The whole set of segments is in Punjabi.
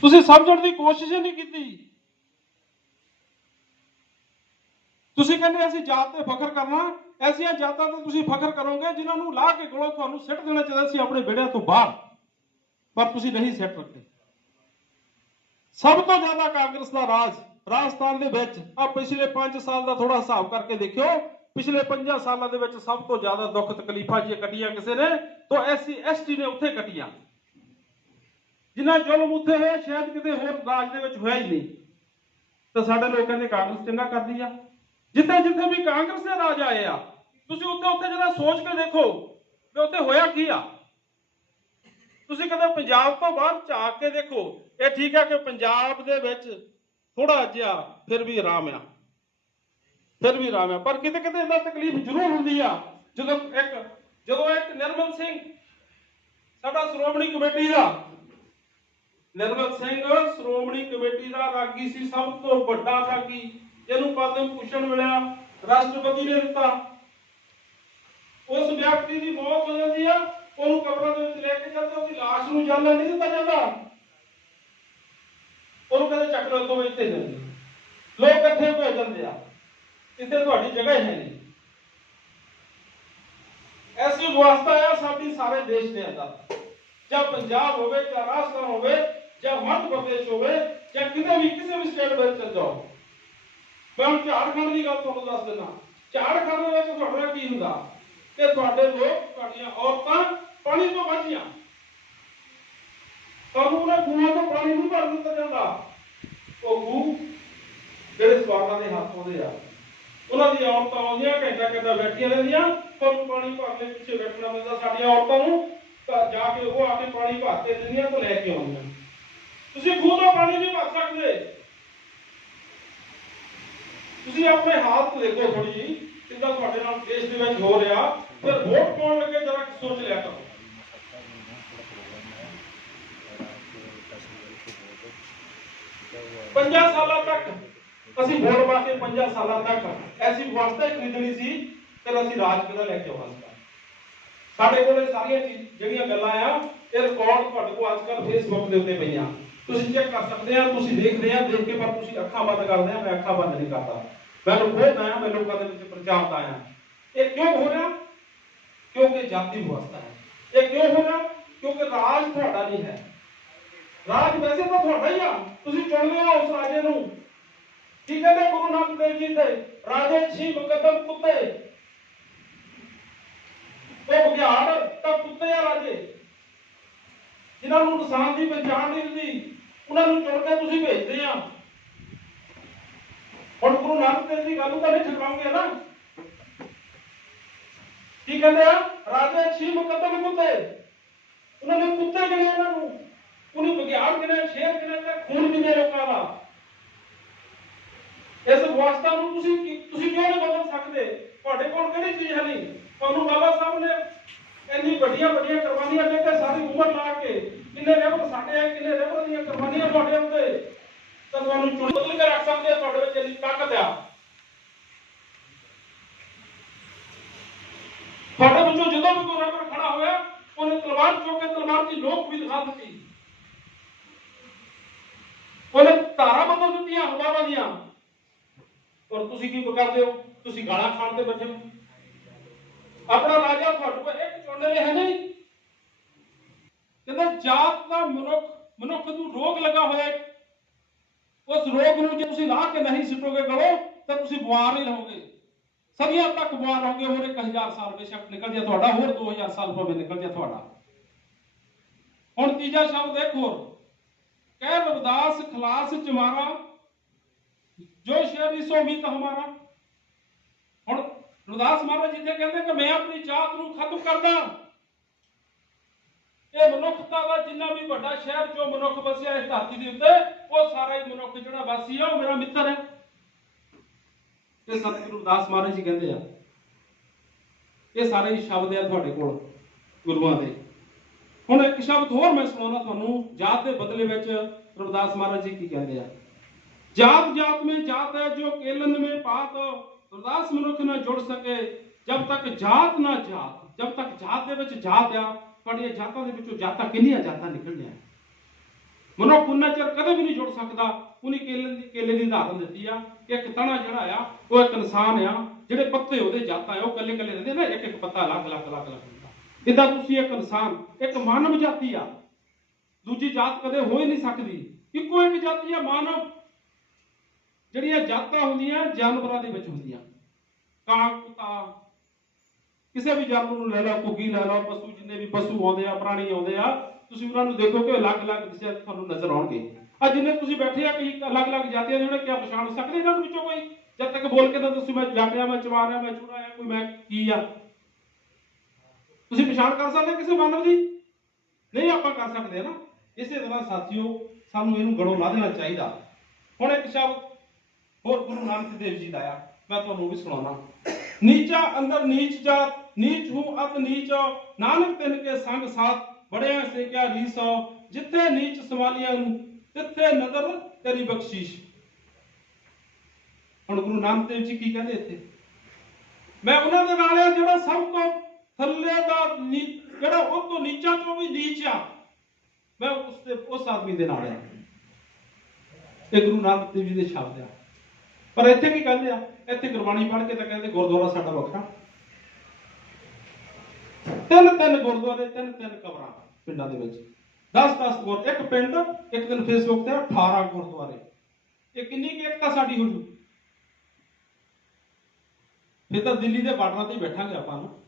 ਤੁਸੀਂ ਸਮਝਣ ਦੀ ਕੋਸ਼ਿਸ਼ ਹੀ ਨਹੀਂ ਕੀਤੀ। ਤੁਸੀਂ ਕਹਿੰਦੇ ਅਸੀਂ ਜਾਤ ਤੇ ਫਖਰ ਕਰਨਾ, ਐਸੀਆਂ ਜਾਤਾਂ ਤੇ ਤੁਸੀਂ ਫਖਰ ਕਰੋਗੇ ਜਿਨ੍ਹਾਂ ਨੂੰ ਲਾ ਕੇ ਗਲੋ ਤੁਹਾਨੂੰ ਸਿੱਟ ਦੇਣਾ ਚਾਹੀਦਾ ਸੀ ਆਪਣੇ ਵਿੜਿਆਂ ਤੋਂ ਬਾਹਰ। ਪਰ ਤੁਸੀਂ ਨਹੀਂ ਸਿੱਟ ਰੱਖੇ। ਸਭ ਤੋਂ ਜ਼ਿਆਦਾ ਕਾਂਗਰਸ ਦਾ ਰਾਜ ਰਾਜਸਥਾਨ ਦੇ ਵਿੱਚ। ਆ ਪਿਛਲੇ 5 ਸਾਲ ਦਾ ਥੋੜਾ ਹਿਸਾਬ ਕਰਕੇ ਦੇਖਿਓ। ਪਿਛਲੇ 5 ਸਾਲਾਂ ਦੇ ਵਿੱਚ ਸਭ ਤੋਂ ਜ਼ਿਆਦਾ ਦੁੱਖ ਤਕਲੀਫਾਂ ਜੇ ਕੱਟੀਆਂ ਕਿਸੇ ਨੇ, ਤਾਂ ਐਸਸੀ, ਐਸਟੀ ਨੇ ਉੱਥੇ ਕੱਟੀਆਂ। ਜਿੰਨਾ ਜ਼ੁਲਮ ਉੱਥੇ ਹੋਇਆ, ਸ਼ਾਇਦ ਕਿਤੇ ਹੋਰ ਰਾਜ ਦੇ ਵਿੱਚ ਹੋਇਆ ਹੀ ਨਹੀਂ। ਤਾਂ ਸਾਡੇ ਲੋਕ ਕਹਿੰਦੇ ਕਾਂਗਰਸ ਚੰਗਾ ਕਰਦੀ ਆ। ਜਿੱਥੇ ਜਿੱਥੇ ਵੀ ਕਾਂਗਰਸ ਦੇ ਰਾਜ ਆਏ ਆ, ਤੁਸੀਂ ਉੱਥੇ ਉੱਥੇ ਜਰਾ ਸੋਚ ਕੇ ਦੇਖੋ ਕਿ ਉੱਥੇ ਹੋਇਆ ਕੀ ਆ। ਤੁਸੀਂ ਕਦੇ ਪੰਜਾਬ ਤੋਂ ਬਾਹਰ ਝਾਕ ਕੇ ਦੇਖੋ, ਇਹ ਠੀਕ ਆ ਕਿ ਪੰਜਾਬ ਦੇ ਵਿੱਚ ਥੋੜਾ ਜਿਹਾ ਫਿਰ ਵੀ ਆਰਾਮ ਆ। ਫਿਰ ਵੀ ਆਰਾਮ ਆ। ਪਰ ਕਿਤੇ ਕਿਤੇ ਇਹਦਾ ਤਕਲੀਫ ਜ਼ਰੂਰ ਹੁੰਦੀ ਆ। ਜਦੋਂ ਇੱਕ ਜਦੋਂ ਇੱਕ ਨਿਰਮਲ ਸਿੰਘ, ਸਾਡਾ ਸ਼੍ਰੋਮਣੀ ਕਮੇਟੀ ਦਾ ਨਿਰਮਲ ਸਿੰਘ ਸ਼੍ਰੋਮਣੀ ਕਮੇਟੀ ਦਾ ਰਾਗੀ ਸੀ, ਸਭ ਤੋਂ ਵੱਡਾ ਰਾਗੀ। ਜਿਹਨੂੰ ਪਦਮ ਭੂਸ਼ਣ ਮਿਲਿਆ, ਰਾਸ਼ਟਰਪਤੀ ਨੇ ਦਿੱਤਾ। ਉਸ ਵਿਅਕਤੀ ਦੀ ਮੌਤ ਹੋ ਜਾਂਦੀ ਆ, ਉਹਨੂੰ ਕਬਰਾਂ ਦੇ ਵਿੱਚ ਲੈ ਕੇ ਜਾਂਦੇ, ਉਹਦੀ ਲਾਸ਼ ਨੂੰ ਜਾਲਣ ਨਹੀਂ ਦਿੱਤਾ ਜਾਂਦਾ। ਉਹਨੂੰ ਕਹਿੰਦੇ ਚੱਕ ਲਓ ਤੋਂ ਇੱਥੇ ਜਾਂਦੇ ਲੋਕ ਇਕੱਠੇ ਹੋ ਜਾਂਦੇ ਆ। ਇੱਥੇ ਤੁਹਾਡੀ ਜਗ੍ਹਾ ਹੀ ਹੈ ਨਹੀਂ। ਐਸੀ ਵਿਵਸਥਾ ਆ ਸਾਡੀ ਸਾਰੇ ਦੇਸ਼ ਦੇ ਅੰਦਰ। ਜਾਂ ਪੰਜਾਬ ਹੋਵੇ, ਜਾਂ ਰਾਜਸਥਾਨ ਹੋਵੇ ਜਾਂ ਮੱਧ ਪ੍ਰਦੇਸ਼ ਹੋਵੇ ਜਾਂ ਕਿਤੇ ਵੀ, ਕਿਸੇ ਵੀ ਸਟੇਟ ਵਿੱਚ ਚਲ ਜਾਓ। ਮੈਂ ਹੁਣ ਝਾੜਖੰਡ ਦੀ ਗੱਲ ਤੁਹਾਨੂੰ ਦੱਸ ਦਿੰਦਾ। ਝਾੜਖੰਡ ਦੇ ਵਿੱਚ ਤੁਹਾਡਾ ਕੀ ਹੁੰਦਾ? ਕਿ ਤੁਹਾਡੇ ਲੋਕ ਤੁਹਾਡੀਆਂ ਔਰਤਾਂ ਪਾਣੀ ਤੋਂ ਬਚੀਆਂ ਤੁਹਾਨੂੰ ਉਹਨੇ ਖੂਹਾਂ ਤੋਂ ਪਾਣੀ ਨਹੀਂ ਭਰ ਦਿੱਤਾ ਜਾਂਦਾ। ਉਹ ਖੂਹ ਜਿਹੜੇ ਸਵਾਰਾਂ ਦੇ ਹੱਥ ਆਉਂਦੇ ਆ। ਉਹਨਾਂ ਦੀਆਂ ਔਰਤਾਂ ਆਉਂਦੀਆਂ, ਘੰਟਾ ਘੰਟਾ ਬੈਠੀਆਂ ਰਹਿੰਦੀਆਂ, ਤੁਹਾਨੂੰ ਪਾਣੀ ਭਰ ਲੈ ਪਿੱਛੇ ਬੈਠਣਾ ਪੈਂਦਾ। ਸਾਡੀਆਂ ਔਰਤਾਂ ਨੂੰ ਤਾਂ ਜਾ ਕੇ ਉਹ ਆ ਕੇ ਪਾਣੀ ਭਰ ਕੇ ਦਿੰਦੀਆਂ ਤੇ ਲੈ ਕੇ ਆਉਂਦੀਆਂ। ਤੁਸੀਂ ਖੂਹ ਦਾ ਪਾਣੀ ਨਹੀਂ ਭਰ ਸਕਦੇ। ਤੁਸੀਂ ਆਪਣੇ ਹਾਲਤ ਦੇਖੋ ਥੋੜੀ ਜੀ ਕਿੰਨਾ ਤੁਹਾਡੇ ਨਾਲ ਦੇਸ਼ ਦੇ ਵਿੱਚ ਹੋ ਰਿਹਾ। ਫਿਰ ਵੋਟ ਪਾਉਣ ਲੱਗੇ ਜਰਾ ਸੋਚ ਲਿਆ ਕਰੋ। ਪੰਜਾਂ ਸਾਲਾਂ ਤੱਕ, ਅਸੀਂ ਵੋਟ ਪਾ ਕੇ ਪੰਜਾਂ ਸਾਲਾਂ ਤੱਕ ਐਸੀ ਵਿਵਸਥਾ ਖਰੀਦਣੀ ਸੀ ਤੇ ਅਸੀਂ ਰਾਜ ਕਿਹਦਾ ਲੈ ਕੇ ਆਉਣਾ ਸੀ? ਸਾਡੇ ਕੋਲ ਇਹ ਸਾਰੀਆਂ ਚੀਜ਼ ਜਿਹੜੀਆਂ ਗੱਲਾਂ ਆ, ਇਹ ਰਿਕਾਰਡ ਤੁਹਾਡੇ ਕੋਲ ਅੱਜ ਕੱਲ੍ਹ ਫੇਸਬੁੱਕ ਦੇ ਉੱਤੇ ਪਈਆਂ। ਤੁਸੀਂ ਚੈੱਕ ਕਰ ਸਕਦੇ ਆ, ਤੁਸੀਂ ਦੇਖਦੇ ਆ, ਦੇਖ ਕੇ ਪਰ ਤੁਸੀਂ ਅੱਖਾਂ ਬੰਦ ਕਰਦੇ ਆ, ਮੈਂ ਅੱਖਾਂ ਬੰਦ ਨਹੀਂ ਕਰਦਾ। ਮੈਂ ਲੋਕਾਂ ਆਇਆ ਮੈਂ ਲੋਕਾਂ ਦੇ ਵਿੱਚ ਪ੍ਰਚਾਰ ਤਾਂ ਆਇਆ। ਇਹ ਕਿਉਂ ਹੋ ਰਿਹਾ? ਕਿਉਂਕਿ ਜਾਤੀ ਵਿਵਸਥਾ ਹੈ। ਇਹ ਕਿਉਂ ਹੋ ਰਿਹਾ? ਕਿਉਂਕਿ ਰਾਜ ਤੁਹਾਡਾ ਨਹੀਂ ਹੈ। ਰਾਜ ਵੈਸੇ ਤਾਂ ਤੁਹਾਡਾ ਹੀ ਆ। ਤੁਸੀਂ ਚੁਣਦੇ ਹੋ ਉਸ ਰਾਜੇ ਨੂੰ। ਕੀ ਕਹਿੰਦੇ ਗੁਰੂ ਨਾਨਕ ਦੇਵ ਜੀ ਤੇ? ਰਾਜੇ ਛੀ ਮੁਕੱਦਮ ਕੁੱਤੇ। ਉਹ ਬੁਝਾੜ ਤਾਂ ਕੁੱਤੇ ਆ ਰਾਜੇ। ਜਿਨ੍ਹਾਂ ਨੂੰ ਨੁਕਸਾਨ ਦੀ ਪਛਾਣ ਨਹੀਂ ਹੁੰਦੀ। ਉਹਨਾਂ ਨੂੰ ਚੁਣ ਕੇ ਤੁਸੀਂ ਭੇਜਦੇ ਆ। ਹੁਣ ਗੁਰੂ ਨਾਨਕ ਦੇਵ ਦੀ ਗੱਲ ਤਾਂ ਨਹੀਂ ਠਕਰਾਉਂਗੇ ਨਾ। ਕੀ ਕਹਿੰਦੇ ਆ? ਰਾਜੇ ਛੀ ਮੁਕੱਦਮ ਕੁੱਤੇ। ਉਹਨਾਂ ਨੇ ਕੁੱਤੇ ਗਿਣੇ ਇਹਨਾਂ ਨੂੰ। ਉਹਨੂੰ ਵਿਗਿਆਨ ਗਿਣਿਆ ਸ਼ੇਰ ਗਿਣਿਆ ਤੇ ਖੂਨ ਕਿੰਨੇ ਲੋਕਾਂ ਦਾ। ਇਸ ਵਿਵਸਥਾ ਨੂੰ ਤੁਸੀਂ ਤੁਸੀਂ ਕਿਉਂ ਨਹੀਂ ਬਦਲ ਸਕਦੇ? ਤੁਹਾਡੇ ਕੋਲ ਕਿਹੜੀ ਚੀਜ਼ ਹੈ ਨਹੀਂ? ਤੁਹਾਨੂੰ ਬਾਬਾ ਸਾਹਿਬ ਨੇ ਇੰਨੀ ਵੱਡੀਆਂ ਵੱਡੀਆਂ ਕੁਰਬਾਨੀਆਂ ਦੇ ਕੇ ਸਾਰੀ ਉਮਰ ਲਾ ਕੇ ਕਿੰਨੇ ਰੇਵਰ ਸਾਡੇ ਆ ਕਿੰਨੇ ਰੇਵਰ ਦੀਆਂ ਕੁਰਬਾਨੀਆਂ ਤੁਹਾਡੇ ਉੱਤੇ? ਤਾਂ ਤੁਹਾਨੂੰ ਚੁਣ ਬਦਲ ਕੇ ਰੱਖ ਸਕਦੇ ਆ, ਤੁਹਾਡੇ ਵਿੱਚ ਇੰਨੀ ਤਾਕਤ ਆ। ਤੁਹਾਡੇ ਵਿੱਚੋਂ ਜਦੋਂ ਵੀ ਕੋਈ ਰੇਵਰ ਖੜਾ ਹੋਇਆ ਉਹਨੇ ਤਲਵਾਰ ਚੁੱਕ ਕੇ ਤਲਵਾਰ ਦੀ ਲੋਕ ਵੀ ਦਿਖਾ ਦਿੱਤੀ। ਉਹਨੇ ਧਾਰਾ ਬਦਲ ਦਿੱਤੀਆਂ ਹਵਾਵਾਂ ਦੀਆਂ। ਔਰ ਤੁਸੀਂ ਕੀ ਕਰਦੇ ਹੋ? ਤੁਸੀਂ ਗਾਲਾਂ ਖਾਣ ਤੇ ਬੈਠੇ ਹੋ। ਆਪਣਾ ਰਾਜਾ ਤੁਹਾਡੇ ਕੋਲ ਇੱਕ ਚੁਣਨ ਲਈ ਹੈ ਨਹੀਂ। ਕਹਿੰਦਾ ਜਾਤ ਦਾ ਮਨੁੱਖ ਮਨੁੱਖ ਨੂੰ ਰੋਗ ਲੱਗਾ ਹੋਇਆ ਹੈ। ਉਸ ਰੋਗ ਨੂੰ ਜੇ ਤੁਸੀਂ ਲਾ ਕੇ ਨਹੀਂ ਸਿੱਟੋਗੇ ਗਲੋ, ਤਾਂ ਤੁਸੀਂ ਬਿਮਾਰ ਹੀ ਰਹੋਗੇ। ਸਦੀਆਂ ਤੱਕ ਬਿਮਾਰ ਰਹੋਗੇ, ਹੋਰ 1000 ਸਾਲ ਬੇਸ਼ੱਕ ਨਿਕਲ ਜਾ ਤੁਹਾਡਾ, ਹੋਰ 2000 ਸਾਲ ਭਾਵੇਂ ਨਿਕਲ ਜਾ ਤੁਹਾਡਾ। ਹੁਣ ਤੀਜਾ ਸ਼ਬਦ ਇੱਕ ਹੋਰ ਕਹਿ ਰਵਦਾਸ ਖਲਾਸ ਚਮਾਰਾ ਜੋ ਸ਼ਹਿਰੀ ਸੋ ਮਿਤ ਹਮਾਰਾ ਹੁਣ ਰਵਦਾਸ ਮਹਾਰਾਜ ਜਿੱਥੇ ਕਹਿੰਦੇ ਕਿ ਮੈਂ ਆਪਣੀ ਜਾਤ ਨੂੰ ਖਤਮ ਕਰਦਾ। ਇਹ ਮਨੁੱਖਤਾ ਦਾ ਜਿੰਨਾ ਵੀ ਵੱਡਾ ਸ਼ਹਿਰ ਜੋ ਮਨੁੱਖ ਵਸਿਆ ਇਸ ਧਰਤੀ ਦੇ ਉੱਤੇ, ਉਹ ਸਾਰਾ ਹੀ ਮਨੁੱਖ ਜਿਹੜਾ ਵਾਸੀ ਆ, ਉਹ ਮੇਰਾ ਮਿੱਤਰ ਹੈ। ਇਹ ਸਤਿਗੁਰੂ ਦਾਸ ਮਹਾਰਾਜ ਜੀ ਕਹਿੰਦੇ ਆ। ਇਹ ਸਾਰੇ ਹੀ ਸ਼ਬਦ ਆ ਤੁਹਾਡੇ ਕੋਲ, ਗੁਰੂਆਂ ਦੇ। ਹੁਣ ਇੱਕ ਸ਼ਬਦ ਹੋਰ ਮੈਂ ਸੁਣਾਉਣਾ ਤੁਹਾਨੂੰ, ਜਾਤ ਦੇ ਬਦਲੇ ਵਿੱਚ ਰਵਿਦਾਸ ਮਹਾਰਾਜ ਜੀ ਕੀ ਕਹਿੰਦੇ ਆ? ਜਾਤ ਜਾਤ ਮੇ ਜਾਤ ਹੈ, ਜੋ ਕੇਲਨ ਮੇ ਪਾਤ, ਰਵਿਦਾਸ ਮਨੁੱਖ ਨਾਲ ਜੁੜ ਸਕੇ, ਜਬ ਤੱਕ ਜਾਤ ਨਾ ਜਾਤ, ਜਬ ਤੱਕ ਜਾਤ ਦੇ ਵਿੱਚ ਜਾਤ ਆ ਤੁਹਾਡੀਆਂ ਜਾਤਾਂ ਦੇ ਵਿੱਚੋਂ ਜਾਤਾਂ ਕਿੰਨੀਆਂ ਜਾਤਾਂ ਨਿਕਲਣੀਆਂ ਮਨੁੱਖ ਉਨਾ ਚਿਰ ਕਦੇ ਵੀ ਨਹੀਂ ਜੁੜ ਸਕਦਾ, ਉਹਨੇ ਕੇਲੇ ਦੀ ਕੇਲੇ ਦੀ ਉਦਾਹਰਨ ਦਿੱਤੀ ਆ ਕਿ ਇੱਕ ਤਣਾ ਜਿਹੜਾ ਆ, ਉਹ ਇੱਕ ਇਨਸਾਨ ਆ, ਜਿਹੜੇ ਪੱਤੇ ਉਹਦੇ ਜਾਤਾਂ ਆ, ਉਹ ਕੱਲੇ ਕੱਲੇ ਰਹਿੰਦੇ ਨਾ, ਇੱਕ ਇੱਕ ਪੱਤਾ ਅਲੱਗ ਅਲੱਗ ਅਲੱਗ ਅਲੱਗ ਹੁੰਦਾ। ਇਦਾਂ ਤੁਸੀਂ ਇੱਕ ਇਨਸਾਨ, ਇੱਕ ਮਾਨਵ ਜਾਤੀ ਆ, ਦੂਜੀ ਜਾਤ ਕਦੇ ਹੋ ਹੀ ਨਹੀਂ ਸਕਦੀ। ਇੱਕੋ ਇੱਕ ਜਾਤੀ ਆ ਮਾਨਵ, ਜਿਹੜੀਆਂ ਜਾਤਾਂ ਹੁੰਦੀਆਂ, ਜਾਨਵਰਾਂ ਦੇ ਵਿੱਚ ਹੁੰਦੀਆਂ। ਕਾਂ, ਕੁੱਤਾ ਕਿਸੇ ਵੀ ਜਾਨਵਰ ਨੂੰ ਲੈ ਲਓ ਕੁੱਗੀ ਲੈ ਲਓ, ਪਸ਼ੂ ਜਿੰਨੇ ਵੀ ਪਸ਼ੂ ਆਉਂਦੇ ਆ, ਪ੍ਰਾਣੀ ਆਉਂਦੇ ਆ, ਤੁਸੀਂ ਉਹਨਾਂ ਨੂੰ ਦੇਖੋ ਕਿ ਅਲੱਗ-ਅਲੱਗ ਦਿਸ਼ਾ ਤੁਹਾਨੂੰ ਨਜ਼ਰ ਆਉਣਗੇ। ਅੱਜ ਜਿੰਨੇ ਤੁਸੀਂ ਬੈਠੇ ਆ, ਕਈ ਅਲੱਗ-ਅਲੱਗ ਜਾਤੀਆਂ ਦੇ ਜਿਹੜੇ ਕਿਆ ਪਛਾਣ ਸਕਦੇ ਇਹਨਾਂ ਵਿੱਚੋਂ ਕੋਈ? ਜਦ ਤੱਕ ਬੋਲ ਕੇ ਤਾਂ ਤੁਸੀਂ ਮੈਂ ਜਾਟਿਆ ਮੈਂ ਚਮਾਰਿਆ ਮੈਂ ਚੁਰਾਇਆ ਕੋਈ ਮੈਂ ਕੀ ਆ? ਤੁਸੀਂ ਪਛਾਣ ਕਰ ਸਕਦੇ ਕਿਸੇ ਮਾਨਵ ਦੀ? ਨਹੀਂ, ਆਪਾਂ ਕਰ ਸਕਦੇ ਨਾ। ਇਸੇ ਤਰ੍ਹਾਂ ਸਾਥੀਓ, ਸਾਨੂੰ ਇਹਨੂੰ ਗੜੋਂ ਲਾ ਦੇਣਾ ਚਾਹੀਦਾ। ਹੁਣ ਇੱਕ ਸ਼ਬਦ ਹੋਰ ਗੁਰੂ ਨਾਨਕ ਦੇਵ ਜੀ ਦਾ ਆ, ਮੈਂ ਤੁਹਾਨੂੰ ਉਹ ਵੀ ਸੁਣਾਉਣਾ। ਨੀਚਾ ਅੰਦਰ ਨੀਚ ਜਾਤ ਨੀਚ ਹੂੰ ਅਤ ਨੀਚ ਨਾਨਕ ਤਿਨ ਕੇ ਸੰਗ ਸਾਥ ਬੜਿਆ ਸੇ ਕਿਆ ਰੀਸ ਜਿੱਥੇ ਨੀਚ ਸਵਾਲੀਆਂ ਨੂੰ, ਤਿੱਥੇ ਨਜ਼ਰ ਤੇਰੀ ਬਖਸ਼ੀਸ਼। ਹੁਣ ਗੁਰੂ ਨਾਨਕ ਦੇਵ ਜੀ ਕੀ ਕਹਿੰਦੇ ਇੱਥੇ? ਮੈਂ ਉਹਨਾਂ ਦੇ ਨਾਲ ਆ ਜਿਹੜਾ ਸਭ ਤੋਂ ਥੱਲੇ ਦਾ ਨੀ- ਜਿਹੜਾ ਉਹ ਤੋਂ ਨੀਚਾ ਤੋਂ ਵੀ ਨੀਚ ਆ। ਮੈਂ ਉਸ ਦੇ ਉਸ ਆਦਮੀ ਦੇ ਨਾਲ ਆ। ਇਹ ਗੁਰੂ ਨਾਨਕ ਦੇਵ ਜੀ ਦੇ ਸ਼ਬਦ ਆ। ਪਰ ਇੱਥੇ ਕੀ ਕਹਿੰਦੇ ਆ? ਇੱਥੇ ਗੁਰਬਾਣੀ ਪੜ੍ਹ ਕੇ ਤਾਂ ਕਹਿੰਦੇ ਗੁਰਦੁਆਰਾ ਸਾਡਾ ਵੱਖਰਾ। ਤਿੰਨ ਤਿੰਨ ਗੁਰਦੁਆਰੇ, ਤਿੰਨ ਤਿੰਨ ਕਬਰਾਂ ਪਿੰਡਾਂ ਦੇ ਵਿੱਚ। 10 10 ਗੁਰ, ਇੱਕ ਪਿੰਡ, ਇੱਕ ਦਿਨ ਫੇਸਬੁੱਕ ਤੇ 18 ਗੁਰਦੁਆਰੇ। ਇਹ ਕਿੰਨੀ ਕੁ ਏਕਤਾ ਸਾਡੀ ਹੋ ਜੂ? ਫਿਰ ਤਾਂ ਦਿੱਲੀ ਦੇ ਬਾਰਡਰਾਂ ਤੇ ਹੀ ਬੈਠਾਂਗੇ ਆਪਾਂ ਨੂੰ।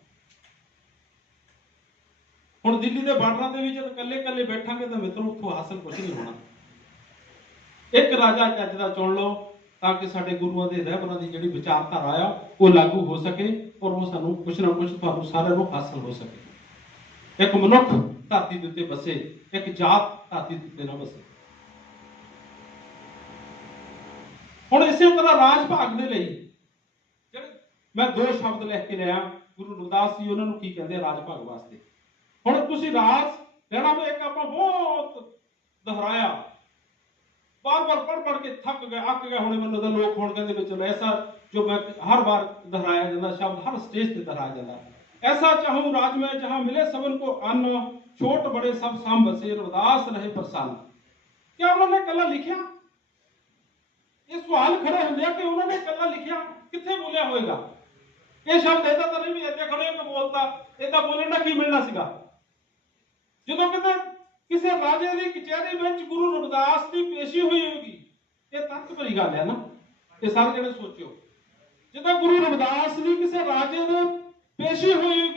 ਹੁਣ ਦਿੱਲੀ ਦੇ ਬਾਰਡਰਾਂ ਤੇ ਵੀ ਜਦ ਇਕੱਲੇ ਇਕੱਲੇ ਬੈਠਾਂਗੇ ਤਾਂ ਮਿੱਤਰੋ, ਉੱਥੋਂ ਹਾਸਲ ਕੁਝ ਨਹੀਂ ਹੋਣਾ। ਇੱਕ ਰਾਜਾ ਚੱਜ ਦਾ ਚੁਣ ਲਓ, ਤਾਂ ਕਿ ਸਾਡੇ ਗੁਰੂਆਂ ਦੇ ਰਹਿਬਰਾਂ ਦੀ ਜਿਹੜੀ ਵਿਚਾਰਧਾਰਾ ਆ, ਉਹ ਲਾਗੂ ਹੋ ਸਕੇ। ਔਰ ਉਹ ਸਾਨੂੰ ਕੁਝ ਨਾ ਕੁਝ ਤੁਹਾਨੂੰ ਸਾਰਿਆਂ ਨੂੰ ਹਾਸਲ ਹੋ ਸਕੇ। ਇੱਕ ਮਨੁੱਖ ਧਰਤੀ ਦੇ ਉੱਤੇ ਵਸੇ, ਇੱਕ ਜਾਤ ਧਰਤੀ ਦੇ ਉੱਤੇ ਨਾ ਵਸੇ। ਹੁਣ ਇਸੇ ਤਰ੍ਹਾਂ ਰਾਜ ਭਾਗ ਦੇ ਲਈ ਜਿਹੜੇ ਮੈਂ ਦੋ ਸ਼ਬਦ ਲਿਖ ਕੇ ਲਿਆ, ਗੁਰੂ ਰਵਿਦਾਸ ਜੀ ਉਹਨਾਂ ਨੂੰ ਕੀ ਕਹਿੰਦੇ ਰਾਜ ਭਾਗ ਵਾਸਤੇ? ਹੁਣ ਤੁਸੀਂ ਰਾਜ ਲੈਣਾ ਵੀ ਇੱਕ ਆਪਾਂ ਬਹੁਤ ਦੁਹਰਾਇਆ। ਬਾਰ ਬਾਰ ਪੜ ਪੜ ਕੇ ਥੱਕ ਗਏ, ਅੱਕ ਗਏ, ਹੁਣ ਮੈਨੂੰ ਤਾਂ ਲੋਕ ਹੁਣ ਕਹਿੰਦੇ ਵੀ ਚਲੋ ਐਸਾ ਜੋ ਮੈਂ ਹਰ ਵਾਰ ਦੁਹਰਾਇਆ ਜਾਂਦਾ, ਸ਼ਬਦ ਹਰ ਸਟੇਜ ਤੇ ਦੁਹਰਾਇਆ ਜਾਂਦਾ। ਐਸਾ ਚਾਹੂੰ ਰਾਜ ਮੈਂ ਜਹਾਂ ਮਿਲੇ ਸਭਨ ਕੋ ਅੰਨ, ਛੋਟ ਬੜੇ ਸਭ ਸਾਂਭ ਬਸੇ ਰਵਿਦਾਸ ਰਹੇ ਪ੍ਰਸੰਨ। ਕਿਆ ਉਹਨਾਂ ਨੇ ਕੱਲਾ ਲਿਖਿਆ? ਇਹ ਸਵਾਲ ਖੜੇ ਹੁੰਦੇ ਆ ਕਿ ਉਹਨਾਂ ਲਿਖਿਆ, ਕਿੱਥੇ ਬੋਲਿਆ ਹੋਵੇਗਾ ਇਹ ਸ਼ਬਦ ਇਹਦਾ ਤਾਂ ਨਹੀਂ ਵੀ ਇੱਥੇ ਖੜੇ ਹੋ ਕੇ ਇਹਦਾ ਬੋਲਣ ਦਾ ਕੀ ਮਿਲਣਾ ਸੀਗਾ? ਜਦੋਂ ਕਿਤੇ ਕਿਸੇ ਰਾਜੇ ਦੀ ਕਚਹਿਰੀ ਵਿੱਚ ਗੁਰੂ ਰਵਿਦਾਸ ਦੀ ਪੇਸ਼ੀ ਹੋਈ ਹੋਗੀ ਇਹ ਤਰਕ ਭਰੀ ਗੱਲ ਹੈ ਨਾ। ਇਹ ਸਾਰੇ ਜਿਹੜੇ ਸੋਚਿਓ। ਜਦੋਂ ਗੁਰੂ ਰਵਿਦਾਸ ਦੀ ਕਿਸੇ ਰਾਜੇ ਦੇ ਪੇਸ਼ੀ ਹੋਈ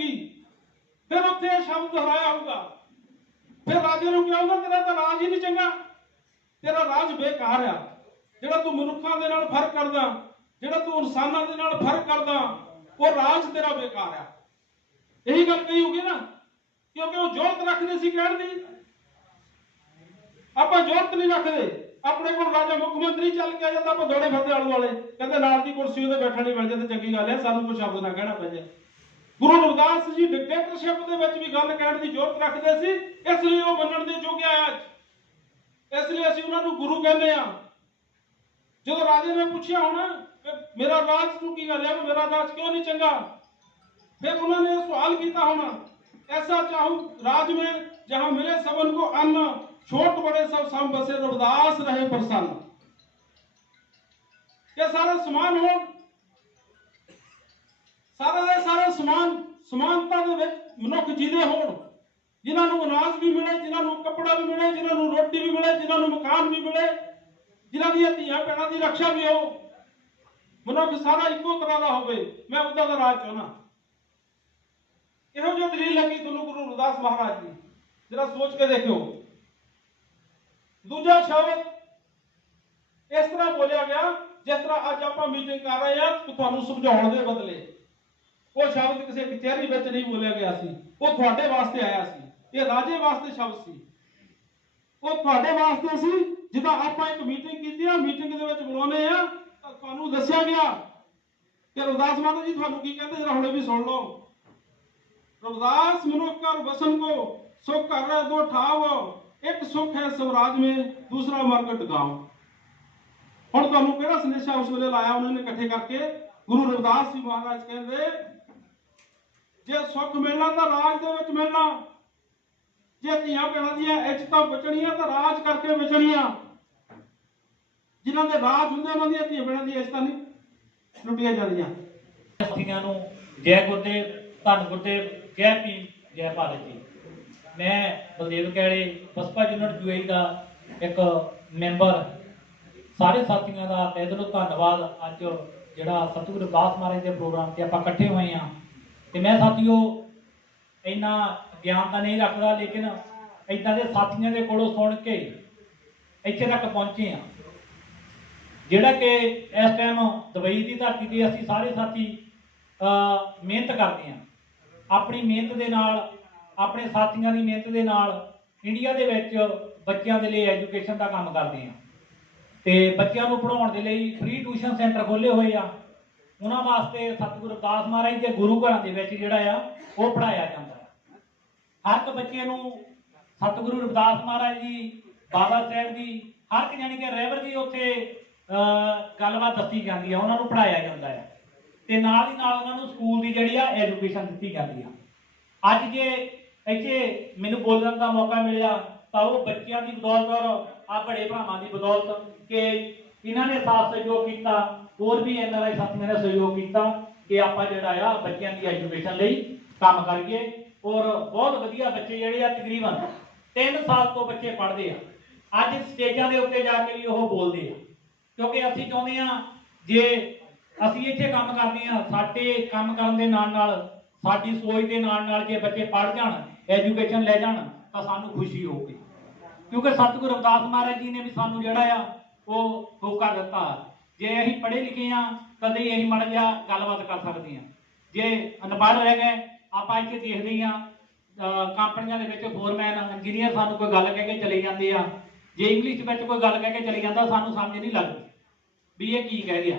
ਫਿਰ ਉੱਥੇ ਸ਼ਬਦ ਦੁਹਰਾਇਆ ਹੋਊਗਾ। ਫਿਰ ਰਾਜੇ ਨੂੰ ਕਿਹਾ ਹੋਊਗਾ, ਤੇਰਾ ਤਾਂ ਰਾਜ ਹੀ ਨਹੀਂ ਚੰਗਾ, ਤੇਰਾ ਰਾਜ ਬੇਕਾਰ ਆ। ਜਿਹੜਾ ਤੂੰ ਮਨੁੱਖਾਂ ਦੇ ਨਾਲ ਫ਼ਰਕ ਕਰਦਾ, ਜਿਹੜਾ ਤੂੰ ਇਨਸਾਨਾਂ ਦੇ ਨਾਲ ਫ਼ਰਕ ਕਰਦਾ, ਉਹ ਰਾਜ ਤੇਰਾ ਬੇਕਾਰ ਆ। ਇਹੀ ਗੱਲ ਕਹੀ ਹੋਗੀ ਨਾ, ਕਿਉਂਕਿ ਉਹ ਜੋਤ ਰੱਖਦੇ ਸੀ ਕਹਿਣ ਦੀ। ਆਪਾਂ ਜੋਤ ਨਹੀਂ ਰੱਖਦੇ। ਆਪਣੇ ਕੋਲ ਰਾਜਾ ਮੁੱਖ ਮੰਤਰੀ ਚੱਲ ਕੇ ਆ ਜਾਂਦਾ ਭਗੌੜੇ ਫੱਦੇ ਆਲੂ ਵਾਲੇ। ਕਹਿੰਦੇ ਨਾਲ ਦੀ ਕੁਰਸੀ ਉਹਦੇ ਬੈਠਾ ਨਹੀਂ ਮਿਲ ਜਾਂਦਾ, ਚੰਗੀ ਗੱਲ ਹੈ, ਸਾਨੂੰ ਕੋਈ ਸ਼ਬਦ ਨਾ ਕਹਿਣਾ ਪੈ ਗੁਰੂ ਰਵਿਦਾਸ ਜੀ ਡਿਕਟੇਟਰਸ਼ਿਪ ਦੇ ਵਿੱਚ ਵੀ ਗੱਲ ਕਹਿਣ ਦੀ ਜ਼ੋਰਤ ਰੱਖਦੇ ਸੀ, ਇਸ ਲਈ ਉਹ ਮੰਨਣ ਦੇ ਯੋਗ ਆਇਆ ਇਸ ਲਈ ਅਸੀਂ ਉਹਨਾਂ ਨੂੰ ਗੁਰੂ ਕਹਿੰਦੇ ਆ ਜਦੋਂ ਰਾਜੇ ਨੇ ਪੁੱਛਿਆ ਹੋਣਾ ਮੇਰਾ ਰਾਜ ਤੂੰ ਕੀ ਗੱਲ ਹੈ ਮੇਰਾ ਰਾਜ ਕਿਉਂ ਨਹੀਂ ਚੰਗਾ? ਫਿਰ ਉਹਨਾਂ ਨੇ ਸਵਾਲ ਕੀਤਾ ਹੋਣਾ, ਐਸਾ ਚਾਹੂ ਰਾਜ ਮੈਂ, ਜਹਾਂ ਮਿਲੇ ਸਭਨ ਕੋ ਅੰਨ। छोट बड़े सब सम बसे रविदास रहे प्रसन्न ये सारे समान हो ਸਾਰੇ ਦੇ ਸਾਰੇ ਸਮਾਨ ਸਮਾਨਤਾ ਦੇ ਵਿੱਚ ਮਨੁੱਖ ਜਿਹਦੇ ਹੋਣ ਜਿਨ੍ਹਾਂ ਨੂੰ ਅਨਾਜ ਵੀ ਮਿਲੇ ਜਿਨ੍ਹਾਂ ਨੂੰ ਕੱਪੜਾ ਵੀ ਮਿਲੇ ਜਿਨ੍ਹਾਂ ਨੂੰ ਰੋਟੀ ਵੀ ਮਿਲੇ ਜਿਨ੍ਹਾਂ ਨੂੰ ਮਕਾਨ ਵੀ ਮਿਲੇ ਜਿਨ੍ਹਾਂ ਦੀਆਂ ਧੀਆਂ ਭੈਣਾਂ ਦੀ ਰੱਖਿਆ ਵੀ ਹੋ ਮਨੁੱਖ ਸਾਰਾ ਇੱਕੋ ਤਰ੍ਹਾਂ ਦਾ ਹੋਵੇ ਮੈਂ ਉਹਦਾ ਦਾ ਰਾਜ ਚਾਹੁੰਦਾ ਇਹੋ ਜਿਹੀ ਦਲੀਲ ਲੱਗੀ ਤੁਹਾਨੂੰ ਗੁਰੂ ਰਵਿਦਾਸ ਮਹਾਰਾਜ ਦੀ ਜਰਾ ਸੋਚ ਕੇ ਦੇਖਿਓ ਦੂਜਾ ਸ਼ਬਦ ਇਸ ਤਰ੍ਹਾਂ ਬੋਲਿਆ ਗਿਆ, ਜਿਸ ਤਰ੍ਹਾਂ ਅੱਜ ਆਪਾਂ ਮੀਟਿੰਗ ਕਰ ਰਹੇ ਆ ਤੁਹਾਨੂੰ ਸਮਝਾਉਣ ਦੇ ਬਦਲੇ। ਉਹ ਸ਼ਬਦ ਕਿਸੇ ਕਚਹਿਰੀ ਵਿੱਚ ਨਹੀਂ ਬੋਲਿਆ ਗਿਆ ਸੀ। ਉਹ ਤੁਹਾਡੇ ਵਾਸਤੇ ਆਇਆ ਸੀ। ਇਹ ਰਾਜੇ ਵਾਸਤੇ ਸ਼ਬਦ ਸੀ। ਉਹ ਤੁਹਾਡੇ ਵਾਸਤੇ ਸੀ। ਜਿੱਦਾਂ ਆਪਾਂ ਇੱਕ ਮੀਟਿੰਗ ਕੀਤੀ ਆ ਮੀਟਿੰਗ ਦੇ ਵਿੱਚ ਬੁਲਾਉਨੇ ਆ, ਤਾਂ ਤੁਹਾਨੂੰ ਦੱਸਿਆ ਗਿਆ ਕਿ ਰਵਦਾਸ ਮਾਤਾ ਜੀ, ਤੁਹਾਨੂੰ ਕੀ ਕਹਿੰਦੇ? ਜਰਾ ਹੁਣੇ ਵੀ ਸੁਣ ਲਓ। ਰਵਦਾਸ, ਮਨੁੱਖ ਕਰ ਵਸਨ ਕੋ ਸੋ ਕਰ ਦੋ ਠਾਵ ਇੱਕ ਸੁੱਖ ਹੈ ਸਵਰਾਜ ਮੇ ਦੂਸਰਾ ਮਰਗਟ ਗਾਉ ਹੁਣ ਤੁਹਾਨੂੰ ਕਿਹੜਾ ਸੰਦੇਸ਼ਾ ਉਸ ਵੇਲੇ ਲਾਇਆ ਉਹਨਾਂ ਨੇ ਇਕੱਠੇ ਕਰਕੇ? ਗੁਰੂ ਰਵਿਦਾਸ ਜੀ ਮਹਾਰਾਜ ਕਹਿੰਦੇ, ਜੇ ਸੁੱਖ ਮਿਲਣਾ ਤਾਂ ਰਾਜ ਦੇ ਵਿੱਚ ਮਿਲਣਾ। ਜੇ ਧੀਆਂ ਪੈਣਾ ਦੀਆਂ ਇੱਜ਼ਤਾਂ ਬਚਣੀਆਂ ਤਾਂ ਰਾਜ ਕਰਕੇ ਬਚਣੀਆਂ। ਜਿਨ੍ਹਾਂ ਦੇ ਰਾਜ ਹੁੰਦੇ, ਉਹਨਾਂ ਦੀਆਂ ਧੀਆਂ ਪੈਣਾ ਦੀਆਂ ਇੱਜ ਤਾਂ ਨਹੀਂ ਲੁੱਟੀਆਂ ਜਾਂਦੀਆਂ। ਸਾਥੀਆਂ ਨੂੰ ਜੈ ਗੁਰਦੇਵ, ਧੰਨ ਗੁਰਦੇਵ, ਜੈ ਭੀਮ, ਜੈ ਭਾਰਤ ਜੀ। ਮੈਂ ਬਲਦੇਵ ਕੈਲੇ, ਬਸਪਾ ਯੂਨਿਟ ਯੂਏਈ ਦਾ ਇੱਕ ਮੈਂਬਰ। ਸਾਰੇ ਸਾਥੀਆਂ ਦਾ ਤਹਿ ਦਿਲੋਂ ਧੰਨਵਾਦ। ਅੱਜ ਜਿਹੜਾ ਸਤਿਗੁਰੂ ਦਾਸ ਮਹਾਰਾਜ ਦੇ ਪ੍ਰੋਗਰਾਮ ਤੇ ਆਪਾਂ ਇਕੱਠੇ ਹੋਏ ਆ ਤੇ ਮੈਂ ਸਾਥੀਓ, ਇੰਨਾ ਗਿਆਨ ਤਾਂ ਨਹੀਂ ਰੱਖਦਾ, ਲੇਕਿਨ ਇਦਾਂ ਦੇ ਸਾਥੀਆਂ ਦੇ ਕੋਲੋਂ ਸੁਣ ਕੇ ਇੱਥੇ ਤੱਕ ਪਹੁੰਚੇ ਆ ਜਿਹੜਾ ਕਿ ਇਸ ਟਾਈਮ ਦੁਬਈ ਦੀ ਧਰਤੀ ਤੇ ਅਸੀਂ ਸਾਰੇ ਸਾਥੀ ਮਿਹਨਤ ਕਰਦੇ ਹਾਂ। ਆਪਣੀ ਮਿਹਨਤ ਦੇ ਨਾਲ ਆਪਣੇ ਸਾਥੀਆਂ ਦੀ ਮਿਹਨਤ ਦੇ ਨਾਲ ਇੰਡੀਆ ਦੇ ਵਿੱਚ ਬੱਚਿਆਂ ਦੇ ਲਈ ਐਜੂਕੇਸ਼ਨ ਦਾ ਕੰਮ ਕਰਦੇ ਹਾਂ ਤੇ ਬੱਚਿਆਂ ਨੂੰ ਪੜ੍ਹਾਉਣ ਦੇ ਲਈ ਫ੍ਰੀ ਟਿਊਸ਼ਨ ਸੈਂਟਰ ਖੋਲੇ ਹੋਏ ਆ। ਉਹਨਾਂ ਵਾਸਤੇ ਸਤਿਗੁਰੂ ਰਵਿਦਾਸ ਮਹਾਰਾਜ ਦੇ ਗੁਰੂ ਘਰਾਂ ਦੇ ਵਿੱਚ ਜਿਹੜਾ ਆ, ਉਹ ਪੜਾਇਆ ਜਾਂਦਾ ਹਰ ਇੱਕ ਬੱਚੇ ਨੂੰ ਸਤਿਗੁਰੂ ਰਵਿਦਾਸ ਮਹਾਰਾਜ ਜੀ, ਬਾਬਾ ਸਾਹਿਬ ਜੀ, ਹਰ ਇੱਕ ਜਾਣੀ ਕਿ ਰਹਿਬਰ ਜੀ ਉੱਥੇ ਗੱਲਬਾਤ ਦੱਸੀ ਜਾਂਦੀ ਆ, ਉਹਨਾਂ ਨੂੰ ਪੜਾਇਆ ਜਾਂਦਾ ਹੈ ਤੇ ਨਾਲ ਹੀ ਨਾਲ ਉਹਨਾਂ ਨੂੰ ਸਕੂਲ ਦੀ ਜਿਹੜੀ ਆ ਐਜੂਕੇਸ਼ਨ ਦਿੱਤੀ ਜਾਂਦੀ ਆ। ਅੱਜ ਜੇ ਇੱਥੇ ਮੈਨੂੰ ਬੋਲਣ ਦਾ ਮੌਕਾ ਮਿਲਿਆ। ਤਾਂ ਉਹ ਬੱਚਿਆਂ ਦੀ ਬਦੌਲਤ ਔਰ ਆ ਬੜੇ ਭਰਾਵਾਂ ਦੀ ਬਦੌਲਤ ਕਿ ਇਹਨਾਂ ਨੇ ਸਾਥ ਸਹਿਯੋਗ ਕੀਤਾ, ਹੋਰ ਵੀ ਐਨਆਰਆਈ ਸਾਥੀਆਂ ਨੇ ਸਹਿਯੋਗ ਕੀਤਾ ਕਿ ਆਪਾਂ ਜਿਹੜਾ ਆ ਬੱਚਿਆਂ ਦੀ ਐਜੂਕੇਸ਼ਨ ਲਈ ਕੰਮ ਕਰੀਏ। ਔਰ ਬਹੁਤ ਵਧੀਆ ਬੱਚੇ ਜਿਹੜੇ ਆ ਤਕਰੀਬਨ 3 ਸਾਲ ਤੋਂ ਬੱਚੇ ਪੜ੍ਹਦੇ ਆ। ਅੱਜ ਸਟੇਜਾਂ ਦੇ ਉੱਤੇ ਜਾ ਕੇ ਵੀ ਉਹ ਬੋਲਦੇ ਆ। ਕਿਉਂਕਿ ਅਸੀਂ ਚਾਹੁੰਦੇ ਆ, ਜੇ ਅਸੀਂ ਇੱਥੇ ਕੰਮ ਕਰਦੇ ਆ, ਸਾਡੇ ਕੰਮ ਕਰਨ ਦੇ ਨਾਲ ਨਾਲ ਸਾਡੀ ਸੋਚ ਦੇ ਨਾਲ ਨਾਲ ਜੇ ਬੱਚੇ ਪੜ੍ਹ ਜਾਣ ਐਜੂਕੇਸ਼ਨ ਲੈ ਜਾਣ, ਤਾਂ ਸਾਨੂੰ ਖੁਸ਼ੀ ਹੋਊਗੀ। ਕਿਉਂਕਿ ਸਤਿਗੁਰੂ ਰਵਿਦਾਸ ਮਹਾਰਾਜ ਜੀ ਨੇ ਵੀ ਸਾਨੂੰ ਜਿਹੜਾ ਆ, ਉਹ ਹੋਕਾ ਦਿੱਤਾ। ਜੇ ਅਸੀਂ ਪੜ੍ਹੇ ਲਿਖੇ ਆ, ਕਦੇ ਅਸੀਂ ਮੜ ਜਾ ਗੱਲਬਾਤ ਕਰ ਸਕਦੇ ਆ। ਜੇ ਅਨਪੜ੍ਹ ਰਹਿ ਗਏ, ਆਪਾਂ ਇੱਥੇ ਦੇਖਦੇ ਆ ਕੰਪਨੀਆਂ ਦੇ ਵਿੱਚ ਫੋਰਮੈਨ ਇੰਜੀਨੀਅਰ ਸਾਨੂੰ ਕੋਈ ਗੱਲ ਕਹਿ ਕੇ ਚਲੇ ਜਾਂਦੇ ਆ। ਜੇ ਇੰਗਲਿਸ਼ ਵਿੱਚ ਕੋਈ ਗੱਲ ਕਹਿ ਕੇ ਚਲੇ ਜਾਂਦਾ, ਸਾਨੂੰ ਸਮਝ ਨਹੀਂ ਲੱਗਦੀ। ਵੀ ਇਹ ਕੀ ਕਹਿ ਗਿਆ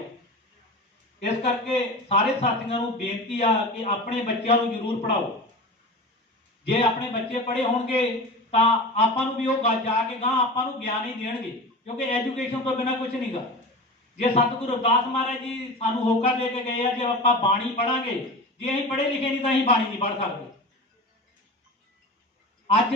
ਇਸ ਕਰਕੇ ਸਾਰੇ ਸਾਥੀਆਂ ਨੂੰ ਬੇਨਤੀ ਆ ਕਿ ਆਪਣੇ ਬੱਚਿਆਂ ਨੂੰ ਜ਼ਰੂਰ ਪੜਾਓ ਜੇ ਆਪਣੇ ਬੱਚੇ ਪੜ੍ਹੇ ਹੋਣਗੇ, ਤਾਂ ਆਪਾਂ ਨੂੰ ਵੀ ਉਹ ਗੱਲ ਜਾ ਕੇ ਗਾਂ ਆਪਾਂ ਨੂੰ ਗਿਆਨ ਹੀ ਦੇਣਗੇ, ਕਿਉਂਕਿ ਐਜੂਕੇਸ਼ਨ ਤੋਂ ਬਿਨਾ ਕੁਝ ਨਹੀਂਗਾ ਜੇ ਸਤਿਗੁਰੂ ਅਰਦਾਸ ਮਹਾਰਾਜ ਜੀ ਸਾਨੂੰ ਹੋਕਾ ਦੇ ਕੇ ਗਏ ਆ, ਜੇ ਆਪਾਂ ਬਾਣੀ ਪੜਾਂਗੇ ਜੇ ਅਸੀਂ ਪੜ੍ਹੇ ਲਿਖੇ ਨਹੀਂ ਤਾਂ ਅਸੀਂ ਬਾਣੀ ਨਹੀਂ ਪੜ੍ਹ ਸਕਦੇ। ਅੱਜ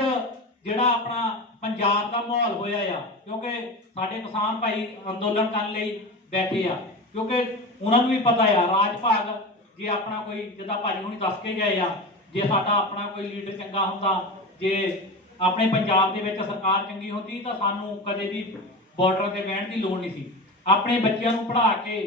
ਜਿਹੜਾ ਆਪਣਾ ਪੰਜਾਬ ਦਾ ਮਾਹੌਲ ਹੋਇਆ ਆ, ਕਿਉਂਕਿ ਸਾਡੇ ਕਿਸਾਨ ਭਾਈ ਅੰਦੋਲਨ ਕਰਨ ਲਈ ਬੈਠੇ ਆ, ਕਿਉਂਕਿ ਉਹਨਾਂ ਨੂੰ ਵੀ ਪਤਾ ਆ, ਰਾਜ ਭਾਗ ਜੇ ਆਪਣਾ ਕੋਈ, ਜਿੱਦਾਂ ਭਾਜੀ ਹੁਣੀ ਦੱਸ ਕੇ ਗਏ ਆ ਜੇ ਸਾਡਾ ਆਪਣਾ ਕੋਈ ਲੀਡਰ ਚੰਗਾ ਹੁੰਦਾ ਜੇ ਆਪਣੇ ਪੰਜਾਬ ਦੇ ਵਿੱਚ ਸਰਕਾਰ ਚੰਗੀ ਹੁੰਦੀ ਤਾਂ ਸਾਨੂੰ ਕਦੇ ਵੀ ਬਾਰਡਰ ਤੇ ਬਹਿਣ ਦੀ ਲੋੜ ਨਹੀਂ ਸੀ ਆਪਣੇ ਬੱਚਿਆਂ ਨੂੰ ਪੜ੍ਹਾ ਕੇ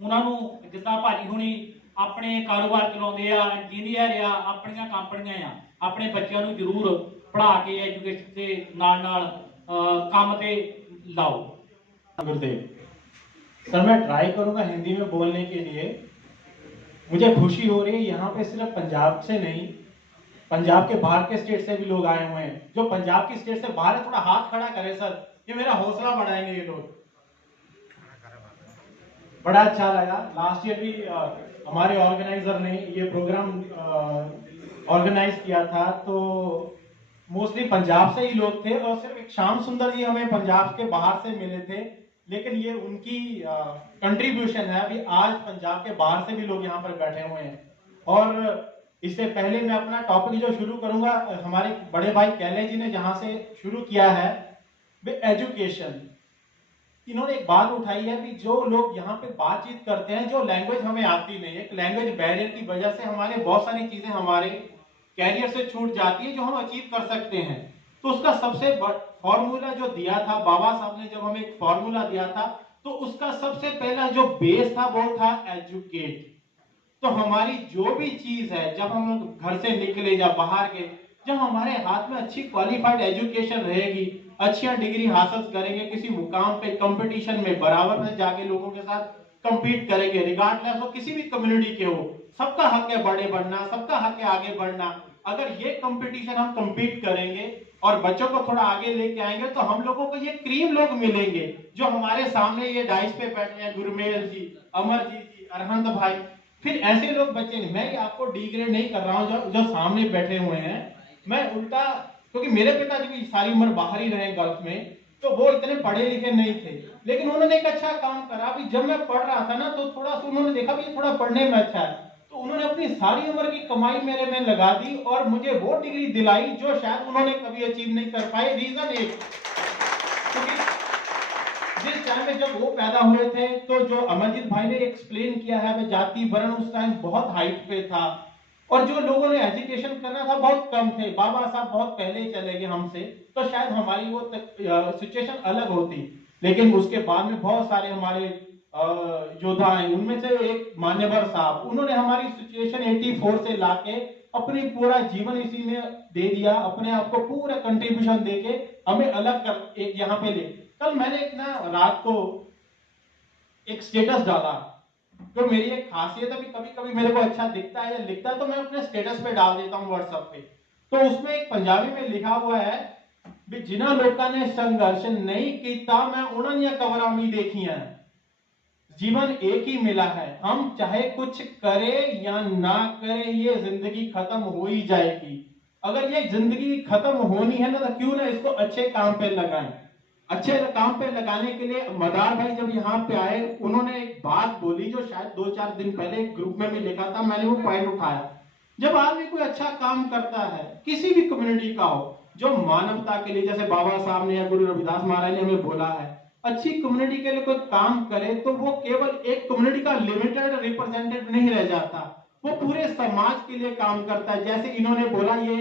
ਉਹਨਾਂ ਨੂੰ ਜਿੱਦਾਂ ਭਾਜੀ ਹੁਣੀ ਆਪਣੇ ਕਾਰੋਬਾਰ ਚਲਾਉਂਦੇ ਆ ਇੰਜੀਨੀਅਰ ਆ ਆਪਣੀਆਂ ਕੰਪਨੀਆਂ ਆ ਆਪਣੇ ਬੱਚਿਆਂ ਨੂੰ ਜ਼ਰੂਰ ਪੜ੍ਹਾ ਕੇ ਐਜੂਕੇਸ਼ਨ ਦੇ ਨਾਲ ਨਾਲ ਅਹ, ਕੰਮ ਤੇ ਲਾਓ गुरुदेव सर मैं ट्राई करूंगा हिंदी में बोलने के लिए मुझे खुशी हो रही है, यहाँ पे सिर्फ़ पंजाब से नहीं, पंजाब के बाहर के स्टेट से भी लोग आए हुए हैं। जो पंजाब की स्टेट से बाहर है, थोड़ा हाथ खड़ा करें सर। ये मेरा हौसला बढ़ाएँगे ये लोग। बड़ा अच्छा लगा। लास्ट ईयर भी हमारे ऑर्गेनाइजर ने ये प्रोग्राम ऑर्गेनाइज किया था। तो मोस्टली पंजाब से ही लोग थे और सिर्फ़ एक श्याम सुंदर जी हमें पंजाब के बाहर से मिले थे। लेकिन ये उनकी कंट्रीब्यूशन है अभी आज पंजाब के बाहर से भी लोग यहाँ पर बैठे हुए हैं। और इससे पहले मैं अपना टॉपिक जो शुरू करूँगा, हमारे बड़े भाई कैले जी ने जहाँ से शुरू किया है, वे एजुकेशन इन्होंने एक बात उठाई है कि जो लोग यहाँ पे बातचीत करते हैं, जो लैंग्वेज हमें आती नहीं है लैंग्वेज बैरियर की वजह से हमारे बहुत सारी चीज़ें हमारे कैरियर से छूट जाती है, जो हम अचीव कर सकते हैं। तो उसका सबसे फॉर्मूला जो दिया था, बाबा साहब ने जब हमें एक फॉर्मूला दिया था तो उसका सबसे पहला जो बेस था, वो था एजुकेट तो हमारी जो भी चीज़ है, जब हम घर से निकले या बाहर के, जब हमारे हाथ में अच्छी क्वालिफाइड एजुकेशन रहेगी, अच्छी डिग्री हासिल करेंगे, किसी मुकाम पे कंपटीशन में बराबर में जाके लोगों के साथ compete करेंगे रिगार्डलेस हो किसी भी कम्युनिटी के हो, सबका हक है बड़े बढ़ना, सबका हक है आगे बढ़ना। अगर ये कंपटीशन हम compete करेंगे और बच्चों को थोड़ा आगे लेके आएँगे तो हम लोगों को ये क्रीम लोग मिलेंगे, जो हमारे सामने ये डाइस पे बैठे हैं, गुरमेल जी अमरजीत जी जी अरहंत भाई। फिर ऐसे लोग बच्चे मैं आपको डिग्रेड नहीं कर रहा हूँ, जो जो सामने बैठे हुए हैं। मैं उल्टा, क्योंकि मेरे पिताजी भी सारी उम्र बाहर ही रहे गल्फ में तो वो इतने पढ़े लिखे नहीं थे। लेकिन उन्होंने एक अच्छा काम करा भी जब मैं पढ़ रहा था ना तो थोड़ा सा उन्होंने देखा भी थोड़ा पढ़ने में अच्छा है। उन्होंने अपनी सारी उम्र की कमाई मेरे में लगा दी और मुझे वो डिग्री दिलाई जो शायद उन्होंने कभी अचीव नहीं कर पाए। रीजन एक। जिस टाइम में जब वो पैदा हुए थे तो जो अमरजीत भाई ने एक्सप्लेन किया है, वह जाति वर्ण उस टाइम बहुत हाइट पे था और जो लोगों ने एजुकेशन करना था, बहुत कम थे। बाबा साहब बहुत पहले ही चले गए हमसे तो शायद हमारी वो सिचुएशन अलग होती। लेकिन उसके बाद में बहुत सारे हमारे योद्धा उनमें से एक मान्यवर साहब। उन्होंने हमारी सिचुएशन 84 से लाके अपनी पूरा जीवन इसी में दे दिया, अपने आप को पूरा कंट्रीब्यूशन देके हमें अलग कर, एक यहाँ पे ले। कल मैंने एक ना रात को एक स्टेटस डाला, जो मेरी एक खासियत है कभी कभी मेरे को अच्छा दिखता है या लिखता है तो मैं अपने स्टेटस पे डाल देता हूँ व्हाट्सएप पे। तो उसमें एक पंजाबी में लिखा हुआ है भी जिन्हों लोगों ने संघर्ष नहीं किया मैं उन्होंने कवरामी देखी है। जीवन एक ही मिला है। हम चाहे कुछ करे या ना करे, ये ज़िंदगी खत्म हो ही जाएगी। अगर ये ज़िंदगी खत्म होनी है ना तो क्यों ना इसको अच्छे काम पे लगाएँ। अच्छे काम पे लगाने के लिए मदार भाई जब यहाँ पे आए, उन्होंने एक बात बोली जो शायद दो चार दिन पहले ग्रुप में भी लिखा था, मैंने वो पॉइंट उठाया। जब आदमी कोई अच्छा काम करता है, किसी भी कम्युनिटी का हो, जो मानवता के लिए, जैसे बाबा साहब ने या गुरु रविदास महाराज ने हमें बोला है अच्छी कम्युनिटी के लिए कोई काम करे तो वो केवल एक कम्युनिटी का लिमिटेड रिप्रेजेंटेटिव नहीं रह जाता। वो पूरे समाज के लिए काम करता है। जैसे इन्होंने बोला ये,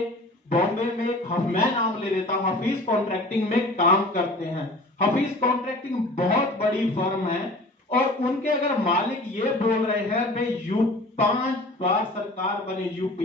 बॉम्बे में मैं नाम ले लेता हूँ हफीज कॉन्ट्रैक्टिंग में काम करते हैं। हफीज कॉन्ट्रैक्टिंग बहुत बड़ी फर्म है, और उनके अगर मालिक ये बोल रहे हैं, भाई यू पाँच बार सरकार बने यूपी